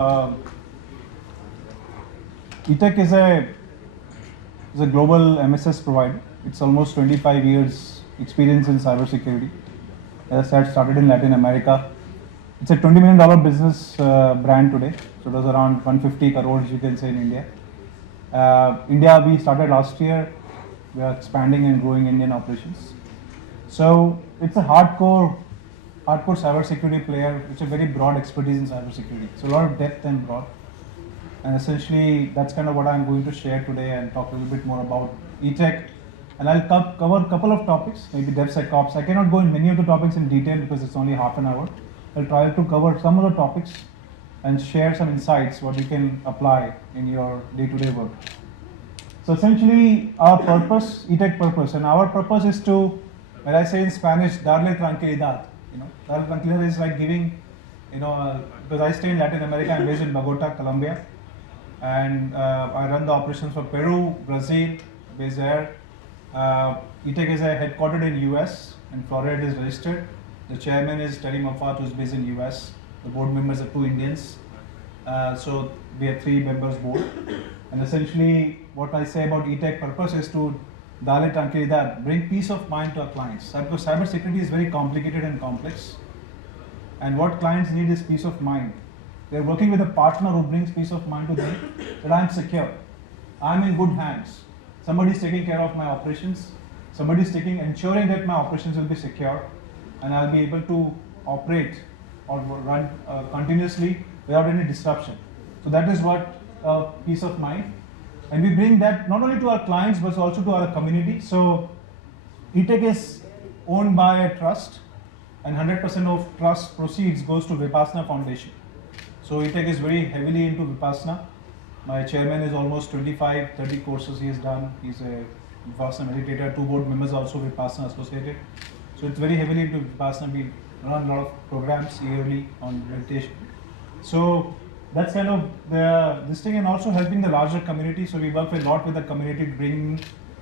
ETEK is a global MSS provider. It's almost 25 years experience in cybersecurity. As I said, started in Latin America. It's a $20 million business brand today. So it was around 150 crores, you can say, in India. India, we started last year. We are expanding and growing Indian operations. So it's a hardcore cybersecurity player. It's a very broad expertise in cybersecurity. So a lot of depth and broad. And essentially, that's kind of what I'm going to share today and talk a little bit more about ETEK. And I'll cover a couple of topics, maybe DevSecOps. I cannot go in many of the topics in detail because it's only half an hour. I'll try to cover some of the topics and share some insights what you can apply in your day-to-day work. So essentially, our purpose, ETEK purpose, and our purpose is to, when I say in Spanish, darle tranquilidad. Darle tranquilidad is like giving, because I stay in Latin America, I'm based in Bogota, Colombia. And I run the operations for Peru, Brazil, based there. ETEK is headquartered in US, and Florida is registered. The chairman is Terry Moffat, who is based in US. The board members are 2 Indians. So we have 3 members board. And essentially, what I say about ETEK purpose is to darle tranquilidad, bring peace of mind to our clients. Because cybersecurity is very complicated and complex. And what clients need is peace of mind. They're working with a partner who brings peace of mind to them that I'm secure. I'm in good hands. Somebody's taking care of my operations. Somebody's ensuring that my operations will be secure and I'll be able to operate or run continuously without any disruption. So that is what peace of mind. And we bring that not only to our clients but also to our community. So ETEK is owned by a trust and 100% of trust proceeds goes to Vipassana Foundation. So ETEK is very heavily into Vipassana. My chairman is almost 30 courses he has done. He's a Vipassana meditator. 2 board members also Vipassana associated. So it's very heavily into Vipassana. We run a lot of programs yearly on meditation. So that's kind of this thing, and also helping the larger community. So we work a lot with the community,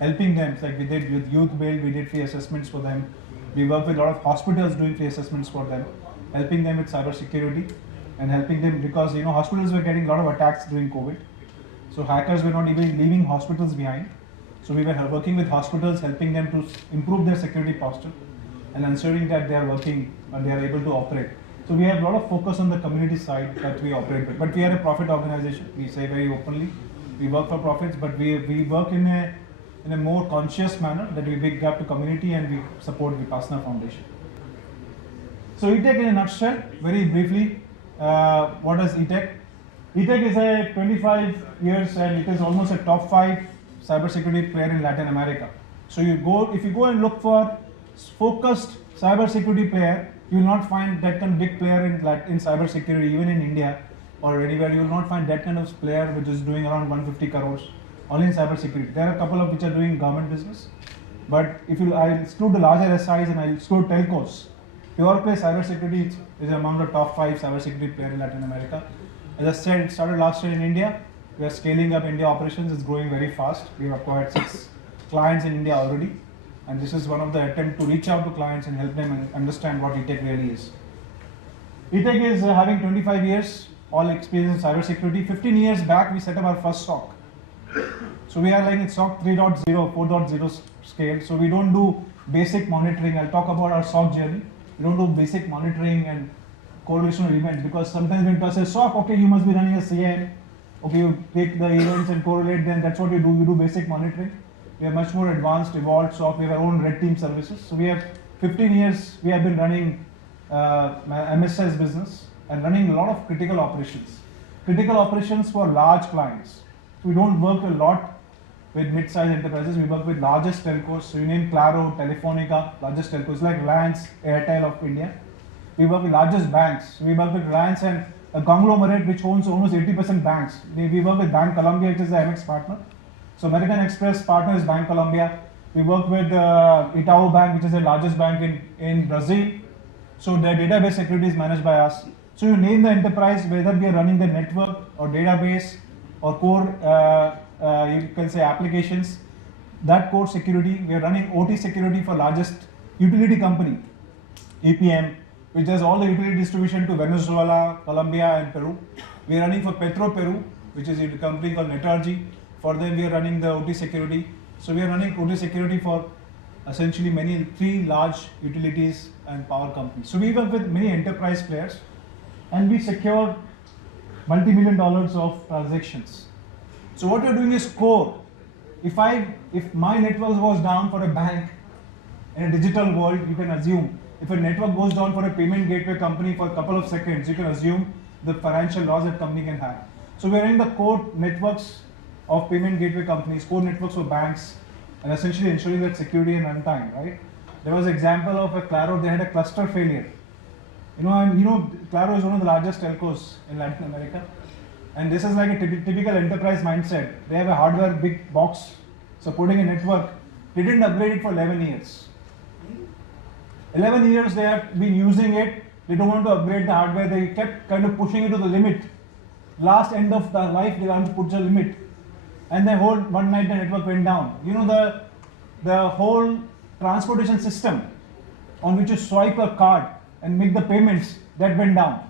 helping them. Like we did with Youth Build, we did free assessments for them. We work with a lot of hospitals doing free assessments for them, helping them with cybersecurity. And helping them because hospitals were getting a lot of attacks during COVID. So hackers were not even leaving hospitals behind. So we were working with hospitals, helping them to improve their security posture and ensuring that they are working and they are able to operate. So we have a lot of focus on the community side that we operate with. But we are a profit organization. We say very openly, we work for profits, but we work in a more conscious manner that we big up to community and we support Vipassana Foundation. So ETEK in a nutshell, very briefly. What is ETEK? ETEK is a 25 years and it is almost a top 5 cybersecurity player in Latin America. So if you go and look for focused cybersecurity player, you will not find that kind of big player in cybersecurity, even in India or anywhere. You will not find that kind of player which is doing around 150 crores only in cybersecurity. There are a couple of which are doing government business, but I exclude the larger SIs and I exclude telcos. Pure play cybersecurity is among the top 5 cybersecurity players in Latin America. As I said, it started last year in India. We are scaling up India operations. It's growing very fast. We have acquired 6 clients in India already. And this is one of the attempts to reach out to clients and help them understand what ETEK really is. ETEK is having 25 years, all experience in cybersecurity. 15 years back, we set up our first SOC. So we are like in SOC 3.0, 4.0 scale. So we don't do basic monitoring. I'll talk about our SOC journey. We don't do basic monitoring and correlation of events because sometimes when people say SOC, okay, you must be running a CM, okay, you take the events and correlate them, that's what you do. You do basic monitoring. We are much more advanced, evolved SOC. We have our own red team services. So we have 15 years, we have been running MSS business and running a lot of critical operations. Critical operations for large clients. So we don't work a lot with mid-sized enterprises. We work with largest telcos. So you name Claro, Telefonica, largest telcos like Reliance, Airtel of India. We work with largest banks. We work with Reliance and a conglomerate which owns almost 80% banks. We work with Bank Colombia, which is the MX partner. So American Express partner is Bank Colombia. We work with Itaú Bank, which is the largest bank in Brazil. So their database security is managed by us. So you name the enterprise, whether we are running the network or database or core you can say applications, that core security, we are running OT security for largest utility company, EPM, which does all the utility distribution to Venezuela, Colombia and Peru. We are running for Petro Peru, which is a company called Netargy. For them, we are running the OT security. So we are running OT security for essentially three large utilities and power companies. So we work with many enterprise players, and we secure multi-million dollars of transactions. So what you're doing is core. If my network was down for a bank in a digital world, you can assume if a network goes down for a payment gateway company for a couple of seconds, you can assume the financial loss that company can have. So we are in the core networks of payment gateway companies, core networks for banks, and essentially ensuring that security and runtime, right? There was an example of a Claro, they had a cluster failure. Claro is one of the largest telcos in Latin America. And this is like a typical enterprise mindset. They have a hardware big box supporting a network. They didn't upgrade it for 11 years. 11 years they have been using it. They don't want to upgrade the hardware. They kept kind of pushing it to the limit. Last end of the life, they want to put the limit. And then one night the network went down. The whole transportation system on which you swipe a card and make the payments, that went down.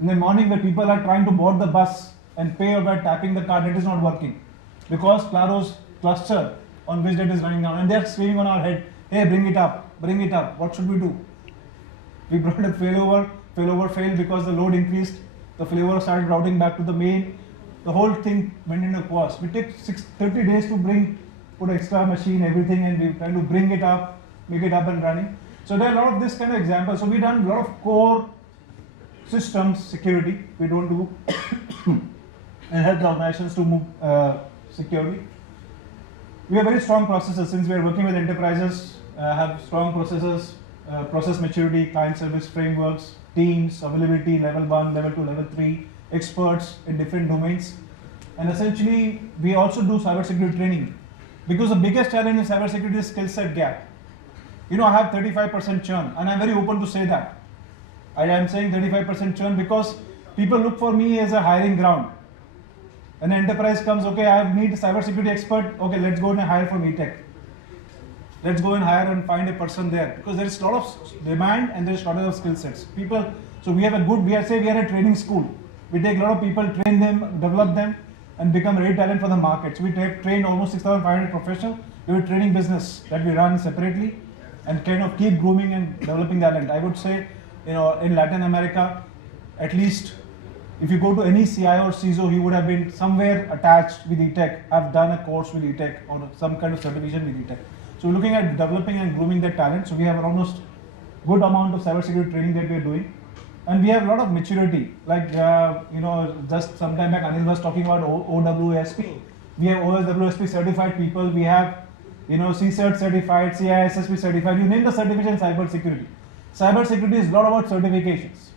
In the morning where people are trying to board the bus and pay by tapping the card, it is not working. Because Claro's cluster on which that is running down, and they are screaming on our head, hey, bring it up, what should we do? We brought a failover failed because the load increased, the failover started routing back to the main, the whole thing went into chaos. We took 30 days to put extra machine, everything, and we trying to bring it up, make it up and running. So there are a lot of this kind of examples. So we've done a lot of core systems security, we don't do, and help the organizations to move securely. We have very strong processes since we are working with enterprises, have strong processes, process maturity, client service frameworks, teams, availability, level 1, level 2, level 3, experts in different domains. And essentially, we also do cybersecurity training because the biggest challenge in cybersecurity is skill set gap. I have 35% churn, and I'm very open to say that. I am saying 35% churn because people look for me as a hiring ground. An enterprise comes, okay, I need a cybersecurity expert, okay, let's go and hire from ETEK. Let's go and hire and find a person there because there is a lot of demand and there is a lot of skill sets. So we are a training school. We take a lot of people, train them, develop them, and become ready talent for the market. So we train almost 6,500 professionals. We have a training business that we run separately and kind of keep grooming and developing talent. I would say, in Latin America, at least if you go to any CIO or CISO, he would have been somewhere attached with ETEK, have done a course with ETEK or some kind of certification with ETEK. So we're looking at developing and grooming that talent. So we have almost good amount of cybersecurity training that we are doing. And we have a lot of maturity. Like, just some time back, Anil was talking about OWSP. We have OWSP certified people. We have, CCERT certified, CISSP certified. You name the certification cybersecurity. Cybersecurity is a lot about certifications.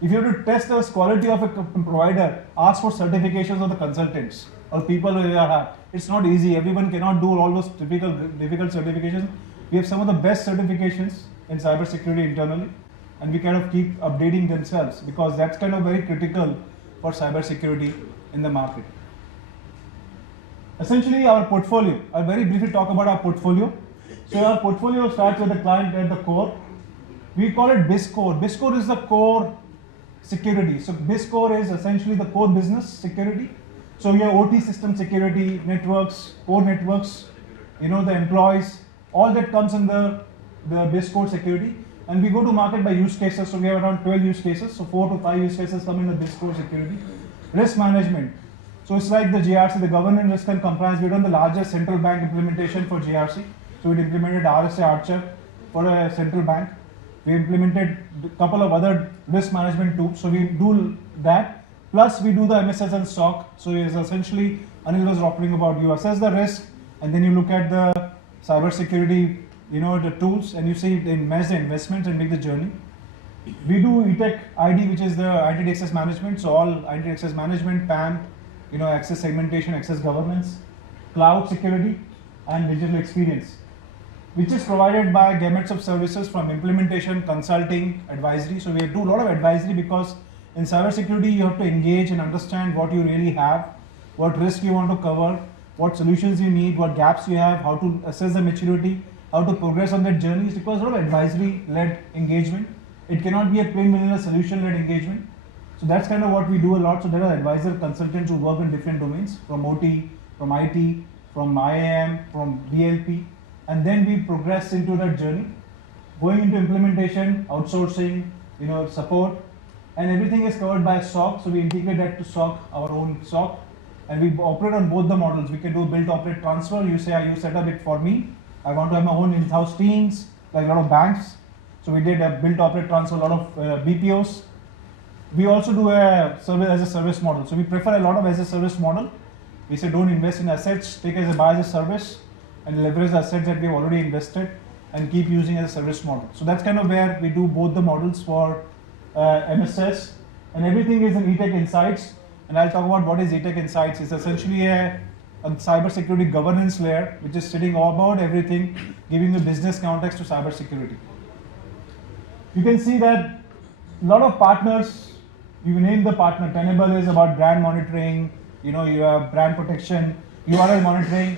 If you have to test the quality of a provider, ask for certifications of the consultants or people who have. It's not easy. Everyone cannot do all those typical difficult certifications. We have some of the best certifications in cybersecurity internally, and we kind of keep updating themselves because that's kind of very critical for cybersecurity in the market. Essentially, our portfolio. I'll very briefly talk about our portfolio. So our portfolio starts with the client at the core. We call it BizCore. BizCore is the core security. So BizCore is essentially the core business security. So we have OT system security, networks, core networks, the employees, all that comes in the BizCore security. And we go to market by use cases. So we have around 12 use cases. So 4 to 5 use cases come in the BizCore security. Risk management. So it's like the GRC, the governance, risk and compliance. We've done the largest central bank implementation for GRC. So we implemented RSA Archer for a central bank. We implemented a couple of other risk management tools. So we do that. Plus we do the MSS and SOC. So it's essentially, Anil was talking about, you assess the risk and then you look at the cybersecurity, the tools, and you see they manage the investments and make the journey. We do ETEK ID, which is the identity access management. So all identity access management, PAM, access segmentation, access governance, cloud security, and digital experience, which is provided by gamuts of services from implementation, consulting, advisory. So we do a lot of advisory because in cybersecurity, you have to engage and understand what you really have, what risk you want to cover, what solutions you need, what gaps you have, how to assess the maturity, how to progress on that journey. It requires a lot of advisory-led engagement. It cannot be a plain vanilla solution-led engagement. So that's kind of what we do a lot. So there are advisor consultants who work in different domains, from OT, from IT, from IAM, from DLP, and then we progress into that journey, going into implementation, outsourcing, support, and everything is covered by SOC. So we integrate that to SOC, our own SOC, and we operate on both the models. We can do build, operate, transfer. You say, you set up it for me. I want to have my own in-house teams, like a lot of banks. So we did a build, operate, transfer, a lot of BPOs. We also do a service as a service model. So we prefer a lot of as a service model. We say don't invest in assets, take as a buy as a service, and leverage the assets that we've already invested and keep using as a service model. So that's kind of where we do both the models for MSS, and everything is in ETEK Insights. And I'll talk about what is ETEK Insights. It's essentially a cybersecurity governance layer, which is sitting all about everything, giving the business context to cybersecurity. You can see that a lot of partners, you name the partner. Tenable is about brand monitoring, you have brand protection, URL monitoring,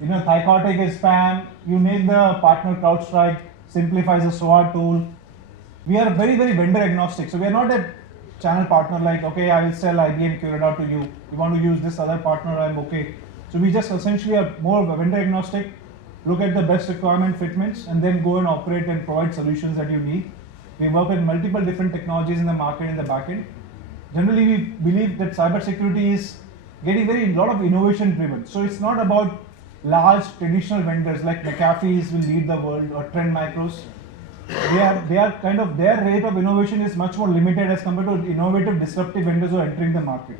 Thycotic is spam, you name the partner. CrowdStrike simplifies a SOAR tool. We are very, very vendor agnostic. So we are not a channel partner like, okay, I will sell IBM QRadar to you. You want to use this other partner, I'm okay. So we just essentially are more of a vendor agnostic, look at the best requirement fitments, and then go and operate and provide solutions that you need. We work with multiple different technologies in the market in the backend. Generally, we believe that cybersecurity is getting a lot of innovation driven. So it's not about large traditional vendors like McAfee's will lead the world or Trend Micros. They are kind of, their rate of innovation is much more limited as compared to innovative disruptive vendors who are entering the market.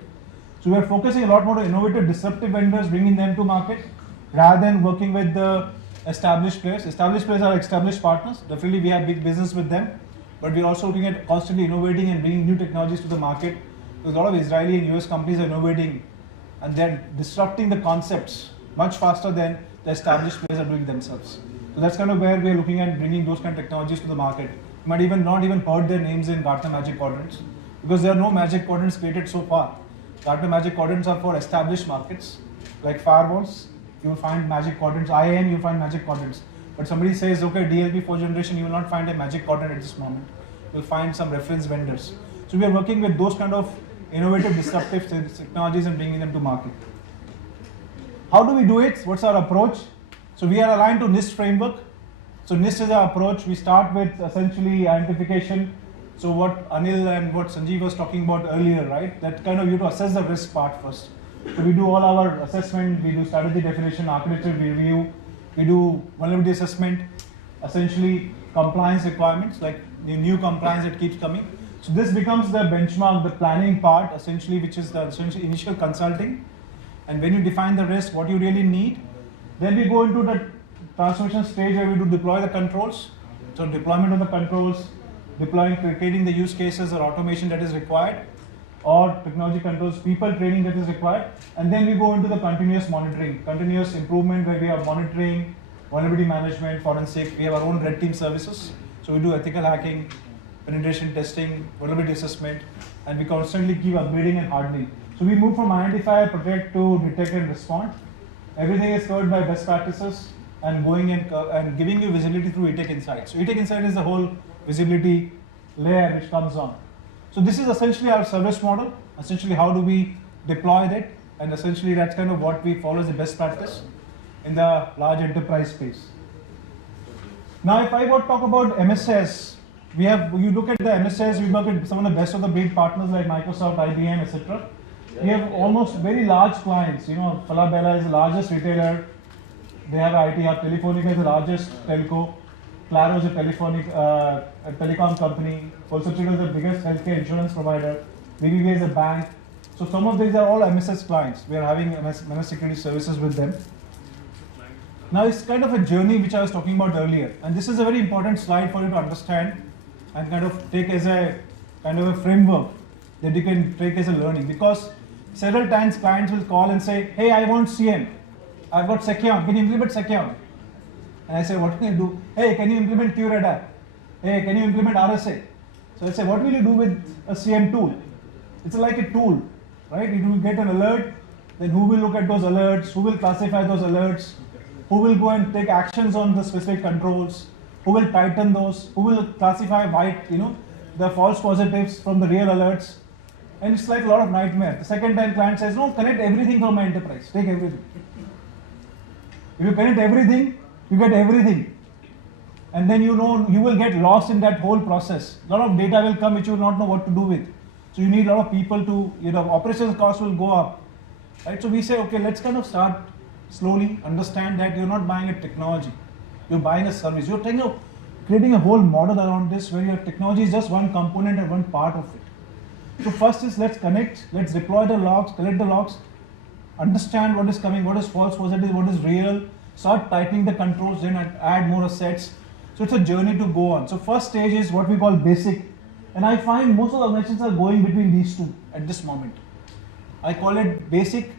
So we are focusing a lot more on innovative disruptive vendors, bringing them to market rather than working with the established players. Established players are established partners. Definitely we have big business with them, but we're also looking at constantly innovating and bringing new technologies to the market. Because a lot of Israeli and US companies are innovating and they're disrupting the concepts much faster than the established players are doing themselves. So that's kind of where we're looking at bringing those kind of technologies to the market. You might even not even heard their names in Gartner Magic Quadrants because there are no Magic Quadrants created so far. Gartner Magic Quadrants are for established markets like firewalls. You will find Magic Quadrants. IAM, you find Magic Quadrants. But somebody says, okay, DLP 4th generation, you will not find a Magic Quadrant at this moment. You'll find some reference vendors. So we are working with those kind of innovative, disruptive technologies and bringing them to market. How do we do it? What's our approach? So we are aligned to NIST framework. So NIST is our approach. We start with essentially identification. So what Anil and what Sanjeev was talking about earlier, right? That kind of you have to assess the risk part first. So we do all our assessment, we do strategy definition, architecture review, we do vulnerability assessment, essentially compliance requirements, like the new compliance that keeps coming. So this becomes the benchmark, the planning part, essentially, which is the essentially initial consulting. And when you define the risk, what you really need, then we go into the transformation stage where we do deploy the controls. So deployment of the controls, creating the use cases or automation that is required, or technology controls, people training that is required. And then we go into the continuous monitoring, continuous improvement where we are monitoring, vulnerability management, forensic. We have our own red team services. So we do ethical hacking, penetration testing, vulnerability assessment, and we constantly keep upgrading and hardening. So we move from identify, protect to detect and respond. Everything is covered by best practices and going and giving you visibility through ETEK Insights. So ETEK Insights is the whole visibility layer which comes on. So this is essentially our service model. Essentially, how do we deploy that? And essentially, that's kind of what we follow as the best practice in the large enterprise space. Now, if I were to talk about MSS, you look at the MSS, we work with some of the best of the big partners like Microsoft, IBM, etc. We have almost very large clients. Falabella is the largest retailer. They have IT Hub. Telefonica is the largest telco. Claro is a telecom company. Volkswagen is the biggest healthcare insurance provider. BBVA is a bank. So some of these are all MSS clients. We are having MS security services with them. Now it's kind of a journey which I was talking about earlier. And this is a very important slide for you to understand and kind of take as a kind of a framework that you can take as a learning. Because several times clients will call and say, hey, I want CM. I've got Secure. Can you implement Secure? And I say, what can you do? Hey, can you implement QRadar? Hey, can you implement RSA? So I say, what will you do with a CM tool? It's like a tool, right? You will get an alert, then who will look at those alerts? Who will classify those alerts? Who will go and take actions on the specific controls? Who will tighten those? Who will classify the false positives from the real alerts? And it's like a lot of nightmare. The second time client says, no, connect everything from my enterprise, take everything. If you connect everything, you get everything. And then you know you will get lost in that whole process. A lot of data will come which you will not know what to do with. So you need a lot of people to, operations costs will go up. Right? So we say, okay, let's kind of start slowly, understand that you're not buying a technology, you're buying a service. You're creating a whole model around this where your technology is just one component and one part of it. So first is let's connect, let's deploy the logs, collect the logs, understand what is coming, what is false positive, what is real, start tightening the controls, then add more assets. So it's a journey to go on. So first stage is what we call basic. And I find most of the organizations are going between these two at this moment. I call it basic.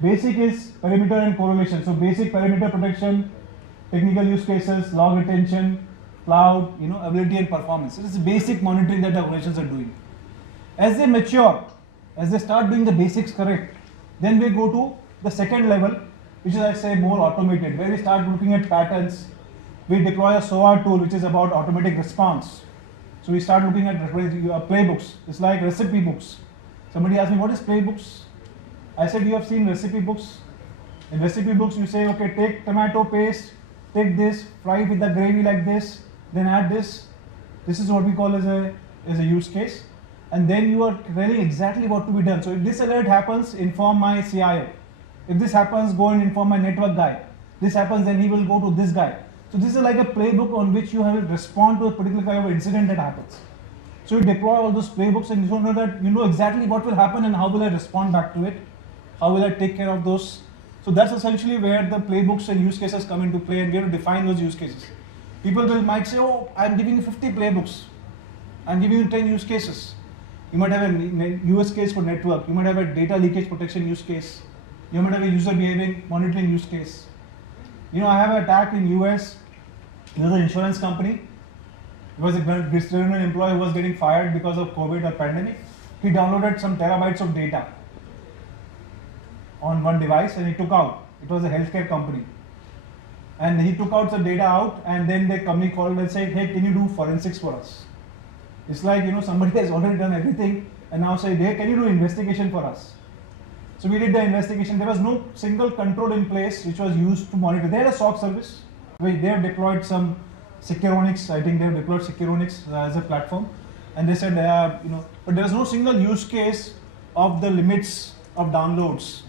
Basic is perimeter and correlation. So basic perimeter protection, technical use cases, log retention, cloud, ability and performance. So this is basic monitoring that the organizations are doing. As they mature, as they start doing the basics correct, then we go to the second level, which is, I say, more automated, where we start looking at patterns. We deploy a SOAR tool, which is about automatic response. So we start looking at playbooks. It's like recipe books. Somebody asked me, what is playbooks? I said, you have seen recipe books. In recipe books, you say, okay, take tomato paste, take this, fry it with the gravy like this, then add this. This is what we call as a use case. And then you are telling exactly what to be done. So if this alert happens, inform my CIO. If this happens, go and inform my network guy. This happens, then he will go to this guy. So this is like a playbook on which you have to respond to a particular kind of incident that happens. So you deploy all those playbooks and you know that you know exactly what will happen and how will I respond back to it. How will I take care of those? So that's essentially where the playbooks and use cases come into play, and we have to define those use cases. People might say, oh, I'm giving you 50 playbooks. I'm giving you 10 use cases. You might have a use case for network. You might have a data leakage protection use case. You might have a user behaving monitoring use case. I have an attack in US. There's an insurance company. It was a government employee who was getting fired because of COVID or pandemic. He downloaded some terabytes of data on one device and he took out. It was a healthcare company. And he took out the data out, and then the company called and said, hey, can you do forensics for us? It's like, somebody has already done everything and now say, hey, can you do investigation for us? So we did the investigation. There was no single control in place which was used to monitor. They had a SOC service. They have deployed some Securonics. I think they have deployed Securonics as a platform. And they said, but there was no single use case of the limits of downloads,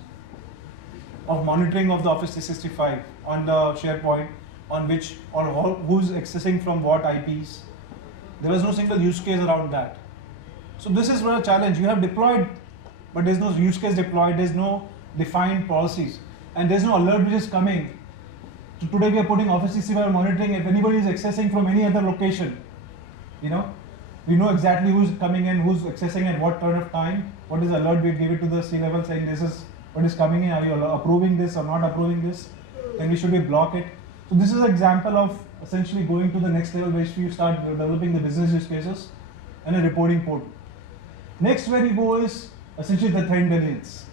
of monitoring of the Office 365 on the SharePoint, on which, or who's accessing from what IPs. There was no single use case around that. So this is a challenge. You have deployed, but there's no use case deployed, there's no defined policies, and there's no alert which is coming. So today we are putting Office 365 monitoring. If anybody is accessing from any other location, we know exactly who's coming in, who's accessing at what point of time, what is the alert, we give it to the C-level saying this is what is coming in, are you approving this or not approving this, then we should block it. So this is an example of essentially going to the next level where you start developing the business use cases and a reporting portal. Next where we go is essentially the threat intelligence,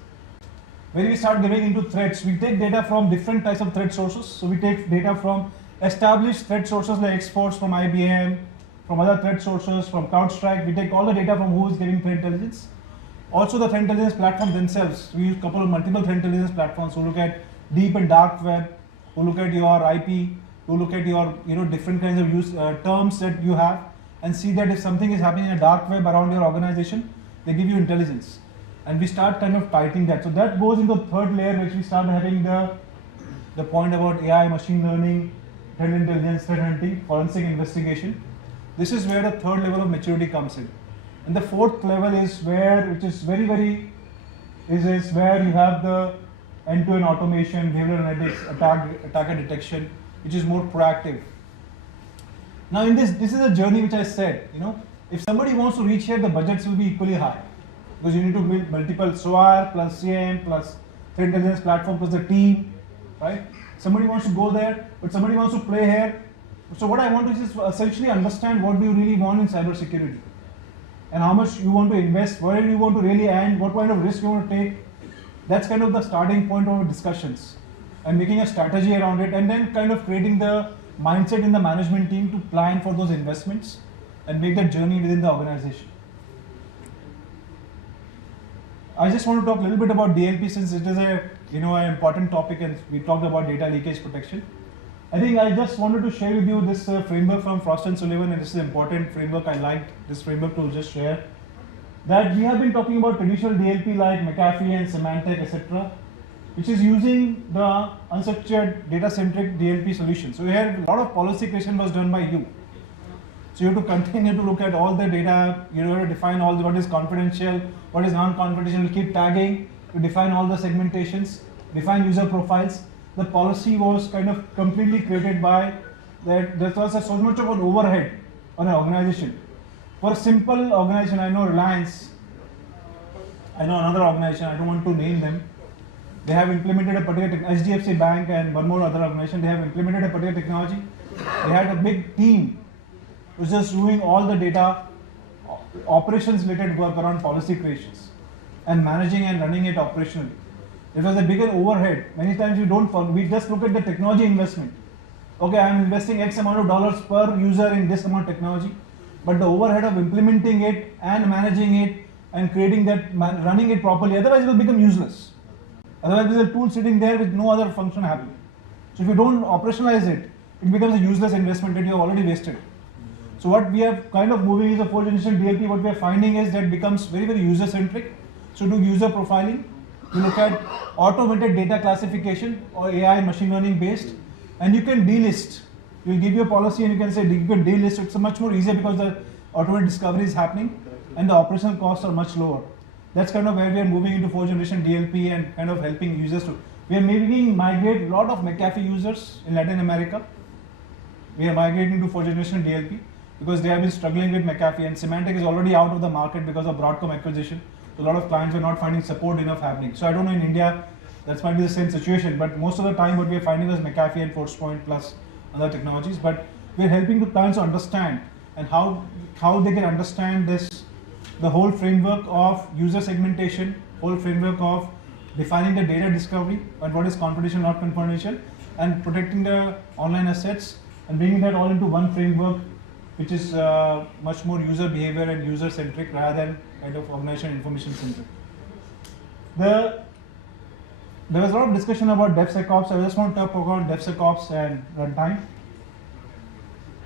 where we start getting into threats. We take data from different types of threat sources. So we take data from established threat sources like X-Force, from IBM, from other threat sources, from CrowdStrike. We take all the data from who is giving threat intelligence. Also the threat intelligence platforms themselves. We use multiple threat intelligence platforms who look at deep and dark web, who look at your IP, who look at your different kinds of terms that you have, and see that if something is happening in a dark web around your organization, they give you intelligence. And we start kind of tightening that. So that goes into the third layer, which we start having the point about AI, machine learning, threat intelligence, threat hunting, forensic investigation. This is where the third level of maturity comes in. And the fourth level is which is very, very, is where you have the end-to-end automation, behavioral analytics, attacker detection, which is more proactive. Now in this is a journey which I said, if somebody wants to reach here, the budgets will be equally high, because you need to build multiple SOAR plus CM plus threat intelligence platform plus the team, right? Somebody wants to go there, but somebody wants to play here. So what I want to is essentially understand what do you really want in cybersecurity, and how much you want to invest, where do you want to really end, what kind of risk you want to take. That's kind of the starting point of our discussions, and making a strategy around it, and then kind of creating the mindset in the management team to plan for those investments and make that journey within the organization. I just want to talk a little bit about DLP since it is a an important topic, and we talked about data leakage protection. I think I just wanted to share with you this framework from Frost and Sullivan, and this is an important framework. I liked this framework to just share. That we have been talking about traditional DLP like McAfee and Symantec, etc., which is using the unstructured data-centric DLP solution. So here a lot of policy creation was done by you. So you have to continue to look at all the data, you have to define all what is confidential, what is non-confidential, you keep tagging, to define all the segmentations, define user profiles. The policy was kind of completely created by that. There was so much of an overhead on an organization. For a simple organization, I know Reliance, I know another organization, I don't want to name them. They have implemented a particular HDFC Bank and one more other organization. They have implemented a particular technology. They had a big team which was just doing all the data operations related work around policy creations and managing and running it operationally. It was a bigger overhead. Many times we just look at the technology investment. Okay, I am investing X amount of dollars per user in this amount of technology, but the overhead of implementing it and managing it and creating that, running it properly, otherwise it will become useless. Otherwise there is a tool sitting there with no other function happening. So if you don't operationalize it, it becomes a useless investment that you have already wasted. So what we are kind of moving is a 4th generation DLP. What we are finding is that it becomes very, very user centric. So do user profiling, you look at automated data classification or AI machine learning based, and you can delist. You'll give you a policy and you can say you can delist. It's much more easier because the automated discovery is happening and the operational costs are much lower. That's kind of where we are moving into 4th generation DLP and kind of helping users to. We are migrate a lot of McAfee users in Latin America. We are migrating to 4th generation DLP because they have been struggling with McAfee, and Symantec is already out of the market because of Broadcom acquisition. So a lot of clients are not finding support enough happening. So I don't know in India, that might be the same situation, but most of the time what we are finding is McAfee and ForcePoint plus other technologies. But we are helping the clients to understand and how they can understand the whole framework of user segmentation, whole framework of defining the data discovery and what is confidential, not confidential, and protecting the online assets and bringing that all into one framework, which is much more user behavior and user centric rather than kind of organization information centric. There was a lot of discussion about DevSecOps. I just want to talk about DevSecOps and runtime.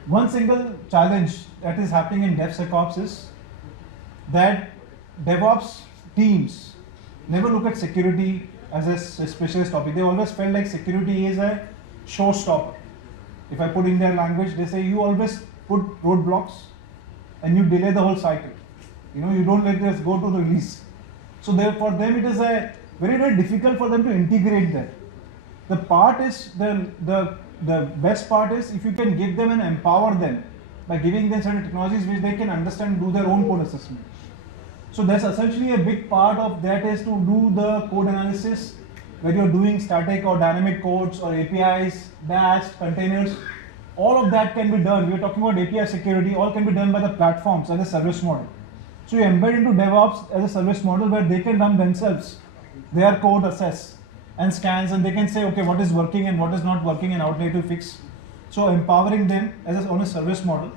One single challenge that is happening in DevSecOps is that DevOps teams never look at security as a specialist topic. They always felt like security is a showstopper. If I put in their language, they say you always put roadblocks and you delay the whole cycle. You don't let this go to the release. So for them it is a very, very difficult for them to integrate that. The part is the best part is if you can give them and empower them by giving them certain technologies which they can understand and do their own code assessment. So that's essentially a big part of that is to do the code analysis where you're doing static or dynamic codes or APIs, batch, containers. All of that can be done. We're talking about API security, all can be done by the platforms as a service model. So you embed into DevOps as a service model where they can run themselves their code, assess and scans, and they can say, okay, what is working and what is not working and outlet to fix. So empowering them on a service model.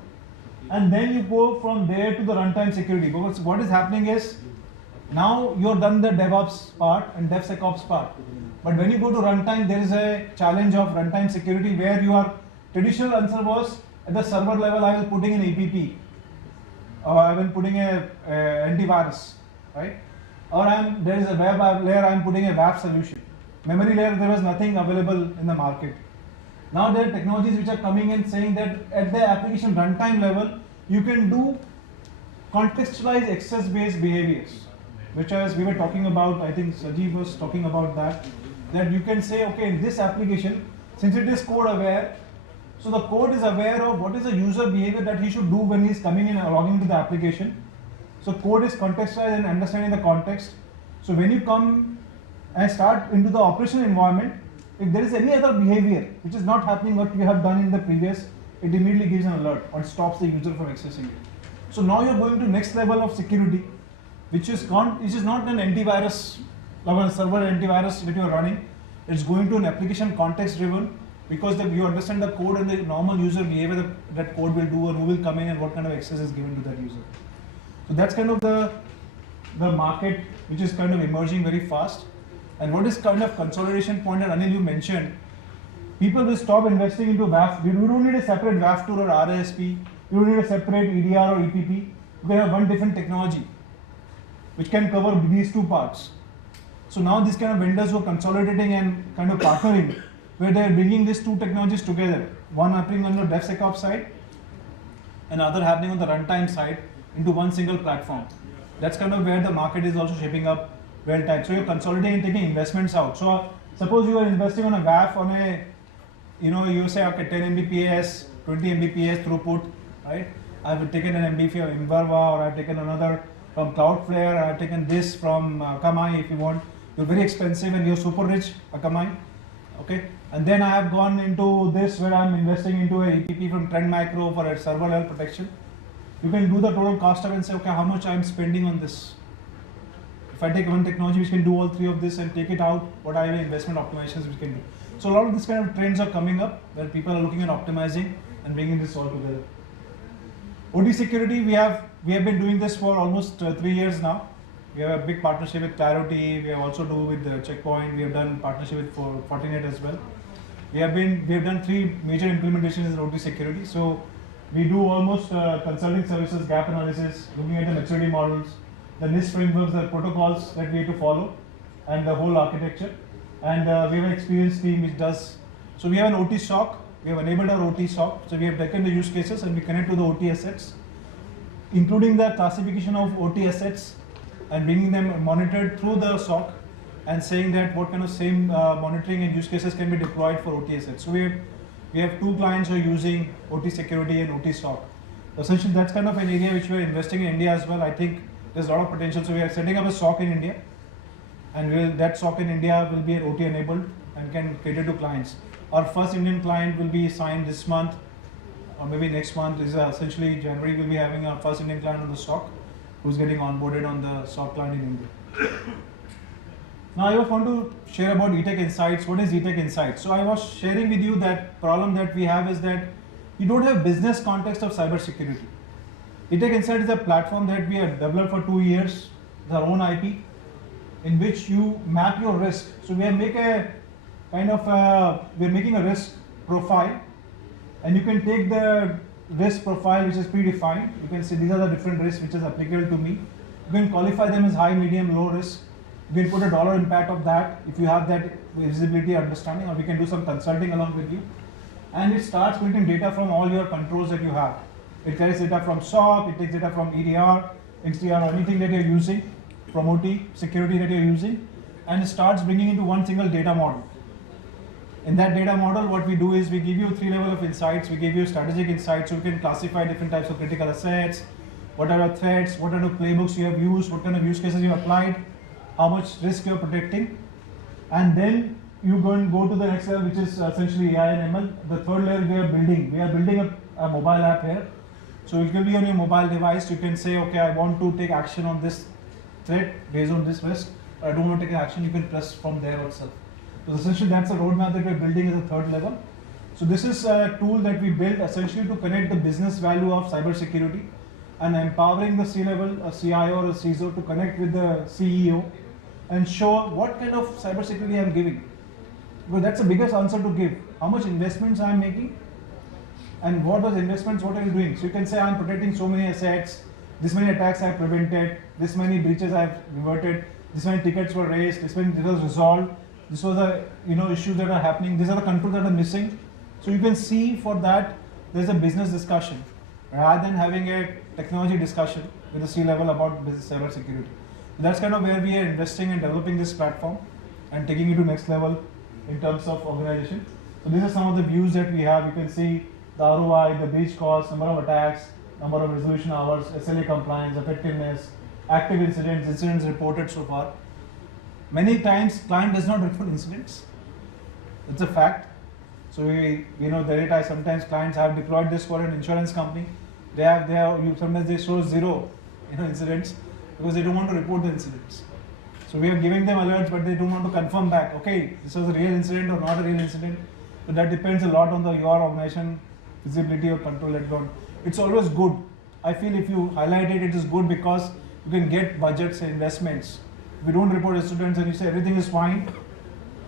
And then you go from there to the runtime security, because what is happening is now you've done the DevOps part and DevSecOps part. But when you go to runtime, there is a challenge of runtime security where your traditional answer was at the server level, I was putting an APP, or I will putting a antivirus, right? Or there is a web layer, I am putting a web solution. Memory layer, there was nothing available in the market. Now there are technologies which are coming in saying that at the application runtime level, you can do contextualized access-based behaviors, which as we were talking about, I think Sajeev was talking about that you can say, okay, in this application, since it is code aware, so the code is aware of what is the user behavior that he should do when he is coming in and logging into the application. So code is contextualized and understanding the context. So when you come and start into the operational environment, if there is any other behavior which is not happening what you have done in the previous, it immediately gives an alert or stops the user from accessing it. So now you're going to next level of security, which is not an antivirus level server antivirus that you are running. It's going to an application context driven, because you understand the code and the normal user behavior that code will do, and who will come in and what kind of access is given to that user. So that's kind of the market which is kind of emerging very fast. And what is kind of consolidation point that Anil you mentioned, people will stop investing into WAF. You don't need a separate WAF tool or RASP. You don't need a separate EDR or EPP. You can have one different technology which can cover these two parts. So now these kind of vendors who are consolidating and kind of partnering, where they are bringing these two technologies together, one happening on the DevSecOps side and other happening on the runtime side into one single platform. That's kind of where the market is also shaping up well tight. So you're consolidating and taking investments out. So suppose you are investing on a WAF on a, you say okay 10 Mbps, 20 Mbps throughput, right? I've taken an MB from Inverva, or I've taken another from Cloudflare, I've taken this from Akamai if you want. You're very expensive and you're super rich, Akamai, okay? And then I have gone into this where I'm investing into a EPP from Trend Micro for a server level protection. You can do the total cost up and say, okay, how much I'm spending on this? If I take one technology which can do all three of this and take it out, what are the investment optimizations we can do? So a lot of these kind of trends are coming up where people are looking at optimizing and bringing this all together. OT security, we have been doing this for almost 3 years now. We have a big partnership with Clarity. We have also do with the Checkpoint. We have done partnership with Fortinet as well. We have done 3 major implementations in OT security. So we do almost consulting services, gap analysis, looking at the maturity models, the NIST frameworks, the protocols that we have to follow, and the whole architecture. And we have an experienced team which does. So we have an OT SOC. We have enabled our OT SOC. So we have taken the use cases and we connect to the OT assets, including the classification of OT assets and bringing them monitored through the SOC and saying that what kind of same monitoring and use cases can be deployed for OT assets. So we have 2 clients who are using OT security and OT SOC. Essentially, that's kind of an area which we are investing in India as well. I think there's a lot of potential. So we are setting up a SOC in India, and that SOC in India will be OT enabled and can cater to clients. Our first Indian client will be signed this month, or maybe next month. Is essentially January. We'll be having our first Indian client on the SOC, who's getting onboarded on the SOC client in India. Now I want to share about ETEK Insights. What is ETEK Insights? So I was sharing with you that problem that we have is that you don't have business context of cybersecurity. ETEK Insights is a platform that we have developed for 2 years, with our own IP, in which you map your risk. So we are making a risk profile, and you can take the risk profile which is predefined. You can say these are the different risks which is applicable to me. You can qualify them as high, medium, low risk. You can put a dollar impact of that if you have that visibility understanding, or we can do some consulting along with you. And it starts printing data from all your controls that you have. It carries data from SOC, it takes data from EDR, XDR, or anything that you're using, from OT security that you're using, and it starts bringing into one single data model. In that data model, what we do is we give you 3 levels of insights. We give you strategic insights, so you can classify different types of critical assets, what are the threats, what are the playbooks you have used, what kind of use cases you have applied, how much risk you are protecting. And then you go to the next level, which is essentially AI and ML. The third layer we are building a mobile app here. So it will be on your mobile device. You can say, okay, I want to take action on this threat based on this risk, or I don't want to take action. You can press from there itself. So essentially that's a roadmap that we're building as a third level. So this is a tool that we built essentially to connect the business value of cybersecurity and empowering the C-level, a CIO or a CISO to connect with the CEO and show what kind of cybersecurity I'm giving. Because that's the biggest answer to give. How much investments I'm making, and what those investments, what are you doing? So you can say I'm protecting so many assets, this many attacks I've prevented, this many breaches I've reverted, this many tickets were raised, this many was resolved, this was the issues that are happening, these are the controls that are missing. So you can see for that there's a business discussion rather than having a technology discussion with the C-level about business cybersecurity. So that's kind of where we are investing and developing this platform and taking it to next level in terms of organization. So these are some of the views that we have. You can see the ROI, the breach cost, number of attacks, number of resolution hours, SLA compliance, effectiveness, active incidents reported so far. Many times client does not report incidents. It's a fact. So the data, sometimes clients have deployed this for an insurance company. Sometimes they show 0 incidents because they don't want to report the incidents. So we are giving them alerts, but they don't want to confirm back, okay, this was a real incident or not a real incident. So that depends a lot on your organization visibility or control that you want. It's always good. I feel if you highlight it, it is good because you can get budgets and investments If you don't report incidents and you say everything is fine,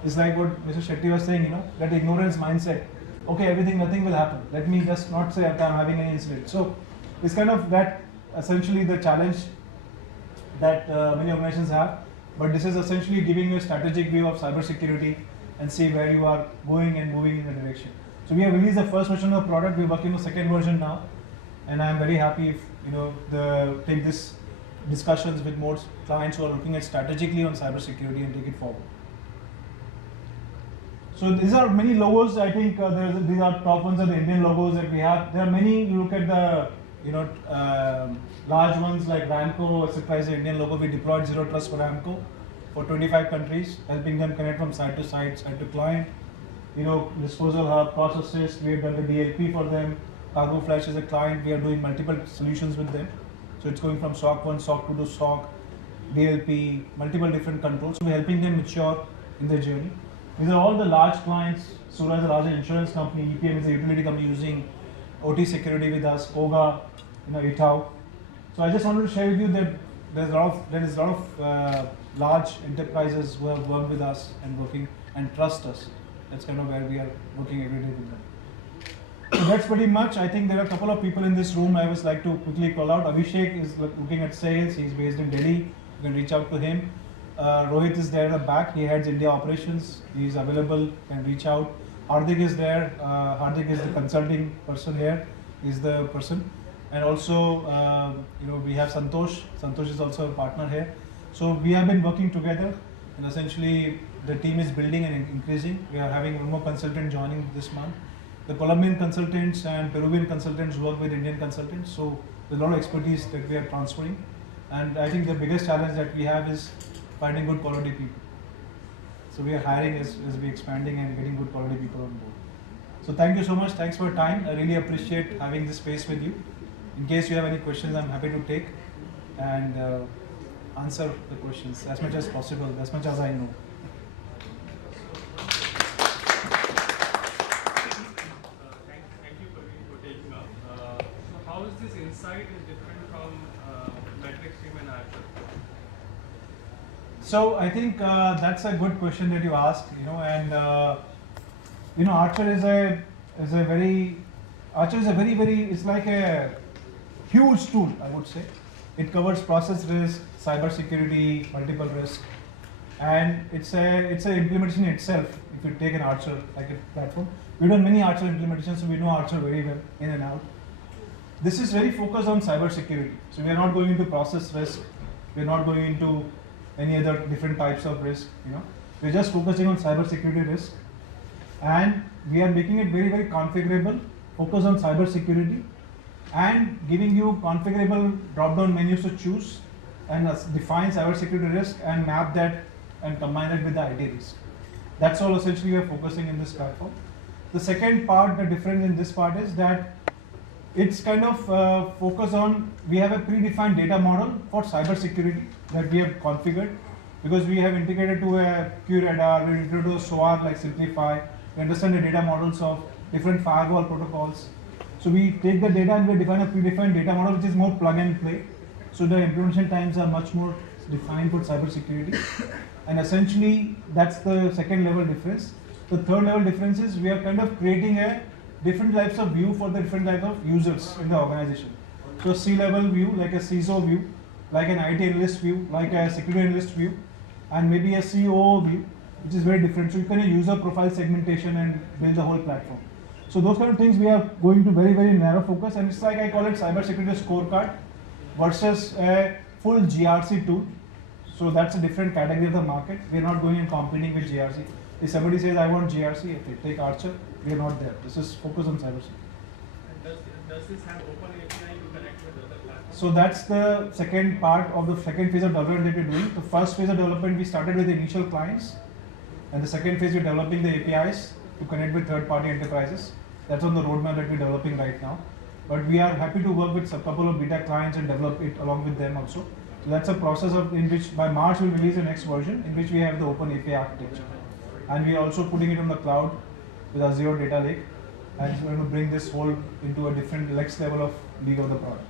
it's like what Mr. Shetty was saying, that ignorance mindset. Okay, nothing will happen. Let me just not say that I'm having any incident. So it's kind of that essentially the challenge that many organizations have. But this is essentially giving you a strategic view of cybersecurity and see where you are going and moving in the direction. So we have released the first version of the product. We're working on the second version now, and I'm very happy if take this discussions with more clients who are looking at strategically on cybersecurity and take it forward. So these are many logos. I think these are top ones are the Indian logos that we have. There are many. You look at the large ones like Ramco, etc. is the Indian logo. We deployed Zero Trust for Ramco for 25 countries, helping them connect from site to site, site to client. Disposal hub, processes. We have done the DLP for them. Cargo Flash is a client. We are doing multiple solutions with them. So it's going from SOC 1, SOC 2 to SOC, DLP, multiple different controls. So we're helping them mature in their journey. These are all the large clients. Sura is a large insurance company. EPM is a utility company using OT security with us. Koga, Itau. So I just wanted to share with you that there is a lot of large enterprises who have worked with us and working and trust us. That's kind of where we are working every day with them. So that's pretty much. I think there are a couple of people in this room I would like to quickly call out. Abhishek is looking at sales. He's based in Delhi. You can reach out to him. Rohit is there in the back. He heads India operations. He is available. Can reach out. Hardik is there. Hardik is the consulting person here. He's the person. And also, we have Santosh. Santosh is also a partner here. So we have been working together, and essentially the team is building and increasing. We are having one more consultant joining this month. The Colombian consultants and Peruvian consultants work with Indian consultants, so there's a lot of expertise that we are transferring. And I think the biggest challenge that we have is finding good quality people. So we are hiring as we expanding and getting good quality people on board. So thank you so much. Thanks for your time. I really appreciate having this space with you. In case you have any questions, I'm happy to take and answer the questions as much as possible, as much as I know. How is this insight is different from metric stream and Archer? So I think that's a good question that you asked. Archer is a very it's like a huge tool, I would say. It covers process risk, cybersecurity, multiple risk, and it's a implementation itself. If you take an Archer like a platform, we've done many Archer implementations, so we know Archer very well in and out. This is very focused on cybersecurity. So we are not going into process risk. We are not going into any other different types of risk. We're just focusing on cybersecurity risk, and we are making it very, very configurable. Focus on cybersecurity, and giving you configurable drop-down menus to choose and define cybersecurity risk and map that and combine it with the IT risk. That's all essentially we are focusing in this platform. The second part, the difference in this part is that it's kind of focus on, we have a predefined data model for cybersecurity that we have configured, because we have integrated to a QRadar, we integrated to a SOAR like Simplify, we understand the data models of different firewall protocols. So we take the data and we define a predefined data model which is more plug and play. So the implementation times are much more defined for cybersecurity. And essentially that's the second level difference. The third level difference is we are kind of creating a different types of view for the different types of users in the organization. So C-level view, like a CISO view, like an IT analyst view, like a security analyst view, and maybe a COO view, which is very different. So you can use user profile segmentation and build the whole platform. So those kind of things we are going to very, very narrow focus, and it's like I call it cybersecurity scorecard versus a full GRC tool. So that's a different category of the market. We're not going and competing with GRC. If somebody says I want GRC, take Archer, we are not there. This is focus on cybersecurity. And does this have open API to connect with other platforms? So that's the second part of the second phase of development that we're doing. The first phase of development we started with the initial clients, and the second phase we're developing the APIs to connect with third-party enterprises. That's on the roadmap that we're developing right now. But we are happy to work with a couple of beta clients and develop it along with them also. So that's a process in which by March we'll release the next version in which we have the open API architecture. And we are also putting it on the cloud with Azure Data Lake, and we're going to bring this whole into a different next level of league of the product.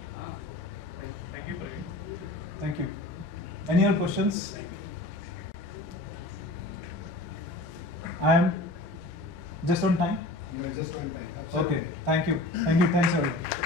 Thank you, Praveen. Thank you. Any other questions? I am just on time. You are just on time. Okay, thank you. Thanks everyone.